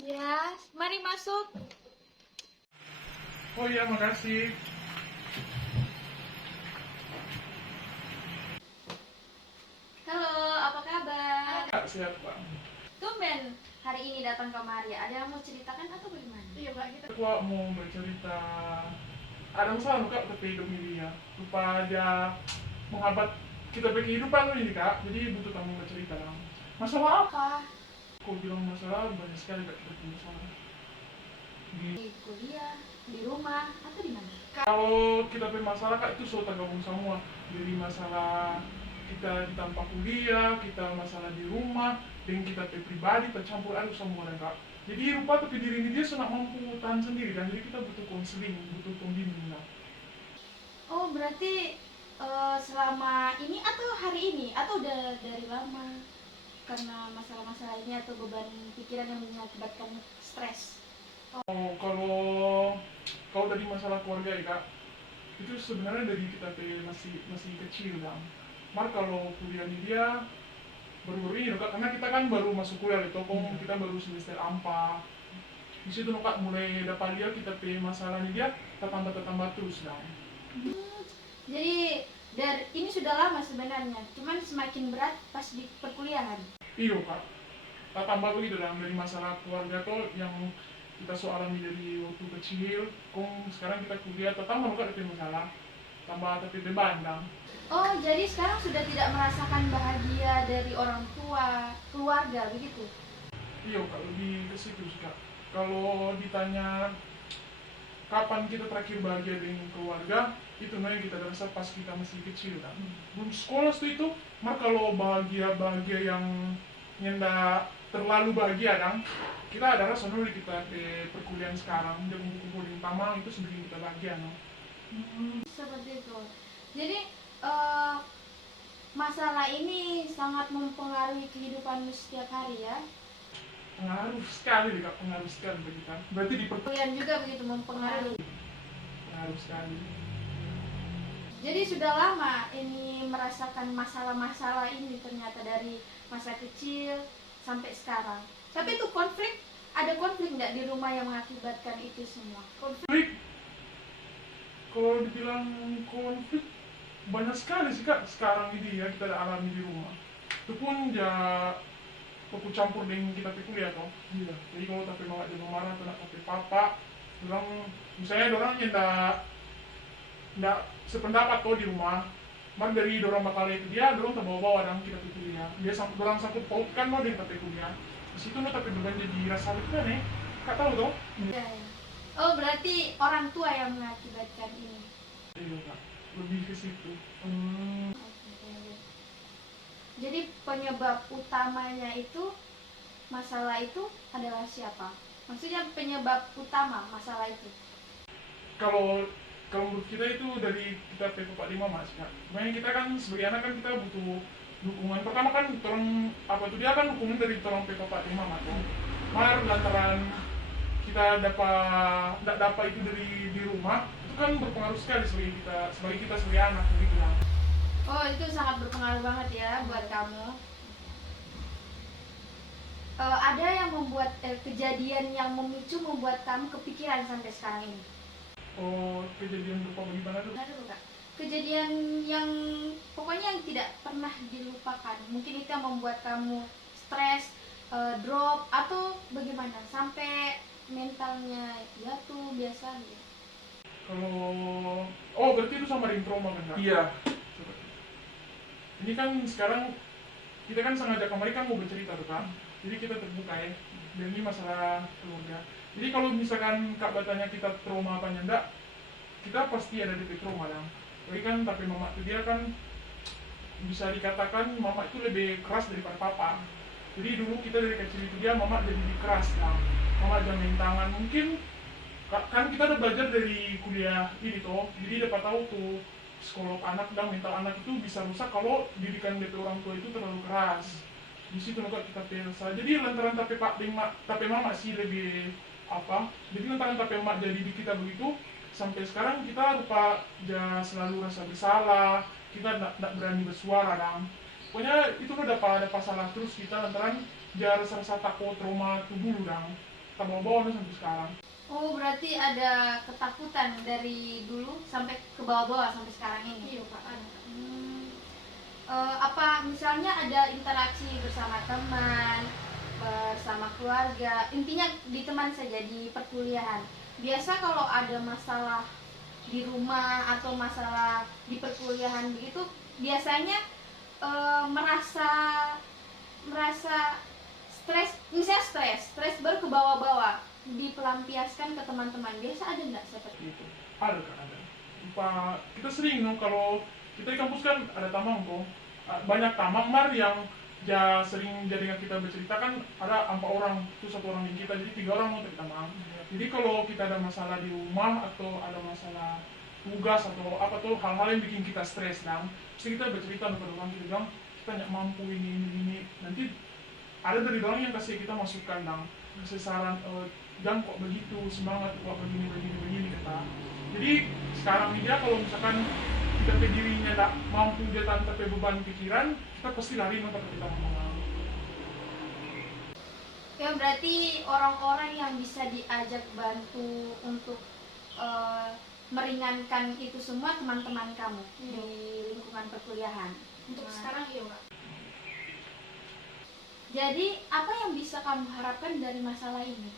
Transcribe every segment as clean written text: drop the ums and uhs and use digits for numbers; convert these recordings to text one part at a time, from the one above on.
Ya, mari masuk. Oh iya, makasih. Halo, apa kabar? Kak, siap, Pak. Tumben hari ini datang kemari. Ada yang mau ceritakan atau bagaimana? Iya, Pak, kita. Aku mau bercerita. Ada masalah, Kak, tapi hidup ini ya. Lupa dia menghambat kita berkehidupan ini, Kak. Jadi butuh kamu bercerita, Kak. Masalah apa? Apa? Aku bilang masalah, banyak sekali, Kak, kita punya masalah. Di kuliah, di rumah, atau di mana? Kalau kita punya masalah, Kak, itu sudah tergabung semua. Dari masalah kita di tanpa kuliah, kita masalah di rumah, dan kita pribadi tercampur aduk semua, Kak. Jadi rupa tapi diri ini dia sudah mampu tahan sendiri, dan jadi kita butuh konseling, butuh pembimbing, Kak. Oh, berarti selama ini atau hari ini atau udah dari lama karena masalah-masalah ini atau beban pikiran yang mengakibatkan stres. Oh, kalau dari masalah keluarga ya, Kak, itu sebenarnya dari kita masih masih kecil, Kak. Mar kalau kuliah ini dia baru-baru ini, Kak, karena kita kan baru masuk kuliah itu, kita baru semester 4. Di situ, Kak, mulai dapat lihat kita masalah ini dia tertambah terus, Kak. Jadi dari ini sudah lama sebenarnya, cuman semakin berat pas di perkuliahan. Iya, Kak. Tambah begitu, Kak, dari masalah keluarga tuh yang kita alami dari waktu kecil, sekarang kita kuliah, tambah, Kak, ada masalah, tambah tapi beban, Kak. Oh, jadi sekarang sudah tidak merasakan bahagia dari orang tua, keluarga begitu? Iya, Kak, lebih ke situ sih, Kak. Kalau ditanya kapan kita terakhir bahagia dengan keluarga, itu yang kita rasa pas kita masih kecil, kan. Belum sekolah itu, maka kalau bahagia yang nyenda terlalu bahagia, kan, kita ada rasa dulu kita ke perkuliahan sekarang, dia kumpul-kumpul di taman itu sendiri kita bahagia, no. Seperti itu. Jadi masalah ini sangat mempengaruhi kehidupanmu setiap hari ya? Pengaruh sekali, Kak, pengaruh sekali bagi kita. Berarti di Kalian juga begitu mempengaruhi. pengaruh sekali. Jadi sudah lama ini merasakan masalah-masalah ini ternyata dari masa kecil sampai sekarang. Tapi itu ada konflik nggak di rumah yang mengakibatkan itu semua? Konflik, kalau dibilang konflik, banyak sekali sih, Kak, sekarang ini ya kita alami di rumah. Itu pun ya aku campur dengan kita kuliah toh. Iya. Jadi kalau tapi mama dia marah atau nak tapi papa, orang misalnya orang yang ndak sependapat toh di rumah, mar dari dorong bakal itu dia, dorong terbawa-bawa dengan kita kuliah. Dia dorong sangkut pautkan mau dengan tapi kuliah. Di situ lo tapi beban jadi rasa itu nih, Kak tahu toh? Ya, ya. Oh, berarti orang tua yang mengakibatkan ini. Iya, Kak, lebih ke situ. Oke. Jadi penyebab utamanya itu masalah itu adalah siapa? Maksudnya penyebab utama masalah itu. Kalau kalau menurut kita itu dari kita Bapak Lima, Mas, Kak. Makanya kita kan sebagai anak kan kita butuh dukungan. Pertama kan orang apa itu dia kan dukungan dari orang Bapak Lima, Mas. Mar lantaran kita tidak dapat itu dari di rumah, itu kan berpengaruh sekali sebagai kita sebagai anak begitu lah. Oh, itu sangat berpengaruh banget ya buat kamu. Ada yang membuat kejadian yang memicu membuat kamu kepikiran sampai sekarang ini. Oh, kejadian berupa bagaimana tuh? Ada tuh, Kak. Kejadian yang pokoknya yang tidak pernah dilupakan. Mungkin itu yang membuat kamu stres, drop atau bagaimana sampai mentalnya jatuh biasa gitu. Kalau berarti itu sama dengan trauma kan, Kak? Iya. Ini kan sekarang kita kan sengaja kemarin kan mau bercerita tuh, Kak. Jadi kita terbuka ya. Dan ini masalah keluarga. Jadi kalau misalkan Kak bertanya kita trauma apa enggak, kita pasti ada DP trauma kan. Tapi kan tapi mama itu dia kan bisa dikatakan mama itu lebih keras daripada papa. Jadi dulu kita dari kecil itu dia mama jadi lebih keras lah. Mama jamin tangan mungkin kan kita udah belajar dari kuliah ini toh. Jadi dapat tahu tuh psikolog anak dan mental anak itu bisa rusak kalau didikan dari orang tua itu terlalu keras. Di situ juga kita perasa. Jadi lantaran tapi mama sih lebih apa? Jadi lantaran tapi mama jadi di kita begitu sampai sekarang kita lupa selalu rasa bersalah, kita tidak berani bersuara dan pokoknya itu udah ada salah terus kita lantaran dia rasa takut trauma itu dulu dan tak bawa-bawa nih sampai sekarang. Oh, berarti ada ketakutan dari dulu sampai ke bawah-bawah sampai sekarang ini. Iya Kak, ada. Apa misalnya ada interaksi bersama teman, bersama keluarga, intinya di teman saja di perkuliahan. Biasa kalau ada masalah di rumah atau masalah di perkuliahan begitu, biasanya merasa stres, misalnya stres baru ke bawah-bawah, dipelampiaskan ke teman-teman. Biasa ada nggak seperti Gitu. Ada Kak, ada. Kita sering no, kalau kita di kampus kan ada tamang kok. Banyak tamang mar yang sering jaringan kita bercerita kan ada 4 orang, itu 1 orang di kita, jadi 3 orang untuk tamang. Jadi kalau kita ada masalah di rumah atau ada masalah tugas atau apa tuh hal-hal yang bikin kita stres dan pasti kita bercerita kepada orang, kita bilang kita nggak mampu ini. Nanti ada dari orang yang kasih kita masukan dan kasih saran, jangan kok begitu, semangat kok begini kata. Jadi sekarang ini ya kalau misalkan kita dirinya tak mampu dia tanpa beban pikiran, kita pasti lari nonton kita ngomong. ya? Berarti orang-orang yang bisa diajak bantu untuk meringankan itu semua teman-teman kamu di lingkungan perkuliahan. Untuk Nah, sekarang iya Kak. jadi apa yang bisa kamu harapkan dari masalah ini?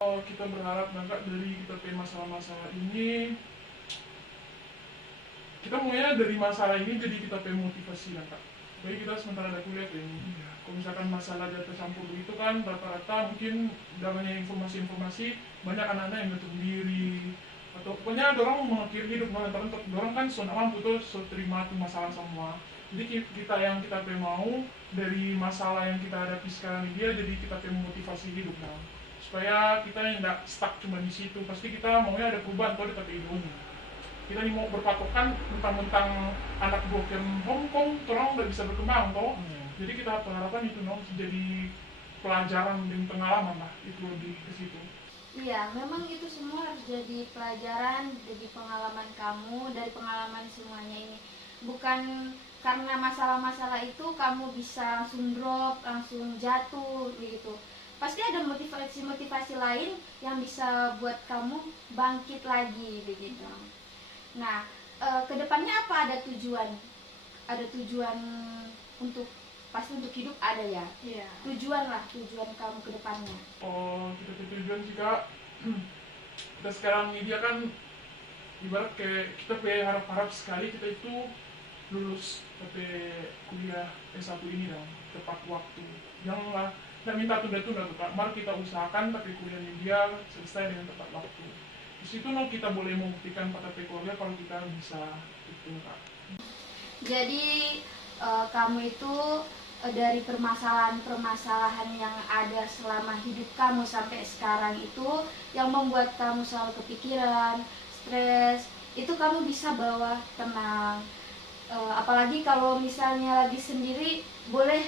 Kita berharap Kak dari kita punya masalah-masalah ini, kita maunya dari masalah ini jadi kita punya motivasi lah Kak. Jadi kita sementara ada kuliah tuh ini, kalau misalkan masalah dia tercampur itu kan rata-rata mungkin dalamnya informasi-informasi banyak anak-anak yang nutup diri atau pokoknya dorong mengakhiri hidup teman-teman, dorong kan sudah mampu tuh terima tuh masalah semua. Jadi kita yang kita mau dari masalah yang kita hadapi sekarang ini dia jadi kita punya motivasi hidup nah, supaya kita yang tidak stuck cuma di situ. Pasti kita maunya ada perubahan tuh di hidupnya. Kita nih mau berpatokan mentang-mentang anak broken home kong orang udah bisa berkembang toh. Jadi kita berharapan itu no jadi pelajaran dan pengalaman lah, itu lebih ke situ. Iya, memang itu semua harus jadi pelajaran, jadi pengalaman kamu dari pengalaman semuanya ini. Bukan karena masalah-masalah itu kamu bisa langsung drop, langsung jatuh begitu. Pasti ada motivasi-motivasi lain yang bisa buat kamu bangkit lagi begitu. Nah, kedepannya apa ada tujuan? Ada tujuan untuk pasti untuk hidup ada ya. Iya. Tujuan kamu kedepannya. Kita punya tujuan sih Kak. Kita sekarang ini dia kan ibarat kayak kita punya harap-harap sekali kita itu lulus tapi kuliah S1 ini dong tepat waktu. Janganlah nggak minta tunda-tunda tuh Kak. Mari kita usahakan tapi kuliahnya dia selesai dengan tepat waktu. Di situ no kita boleh membuktikan pada keluarga kalau kita bisa itu Kak. Jadi kamu itu dari permasalahan-permasalahan yang ada selama hidup kamu sampai sekarang itu yang membuat kamu selalu kepikiran, stres, itu kamu bisa bawa tenang. Apalagi kalau misalnya lagi sendiri, boleh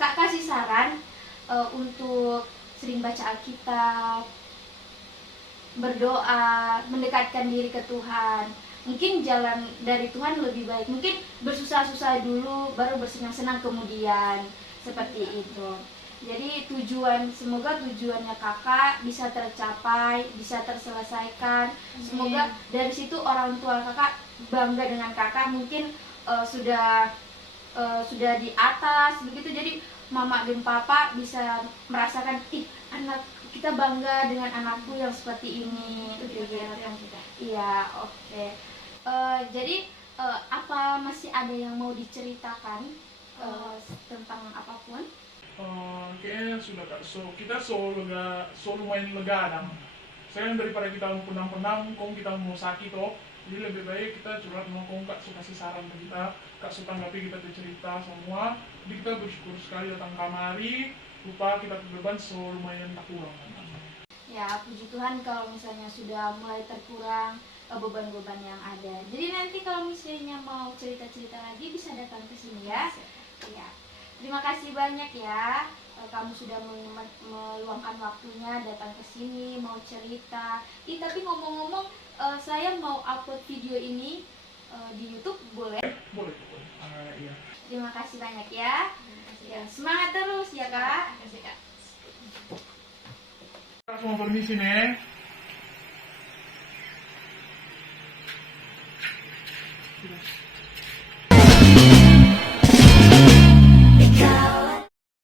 Kak kasih saran untuk sering baca Alkitab, berdoa, mendekatkan diri ke Tuhan. Mungkin jalan dari Tuhan lebih baik. Mungkin bersusah-susah dulu, baru bersenang-senang kemudian. Seperti itu. Jadi semoga tujuannya kakak bisa tercapai, bisa terselesaikan. Semoga dari situ orang tua kakak bangga dengan kakak. Mungkin sudah di atas begitu. Jadi mama dan papa bisa merasakan, anak kita bangga dengan anakku yang seperti ini. Iya, oke. Jadi apa masih ada yang mau diceritakan tentang apapun? Kayaknya sudah Kak. Kita lumayan lega dong. Saya daripada kita penang-penang, kong kita mau sakit toh. Jadi lebih baik kita curhat ngomong Kak, suka kasih saran ke kita, Kak suka tanggapi kita bercerita semua. Jadi kita bersyukur sekali datang kamari, lupa kita beban lumayan tak kurang. Ya, puji Tuhan kalau misalnya sudah mulai terkurang beban-beban yang ada. Jadi nanti kalau misalnya mau cerita-cerita lagi bisa datang ke sini ya. Ya. Terima kasih banyak ya. Kamu sudah meluangkan waktunya datang ke sini mau cerita. Tapi ngomong-ngomong, saya mau upload video ini di YouTube, boleh? Boleh. Iya. Terima kasih banyak ya. Ya, semangat terus ya Kak. Terima kasih Kak. Kak, semua permisi nih.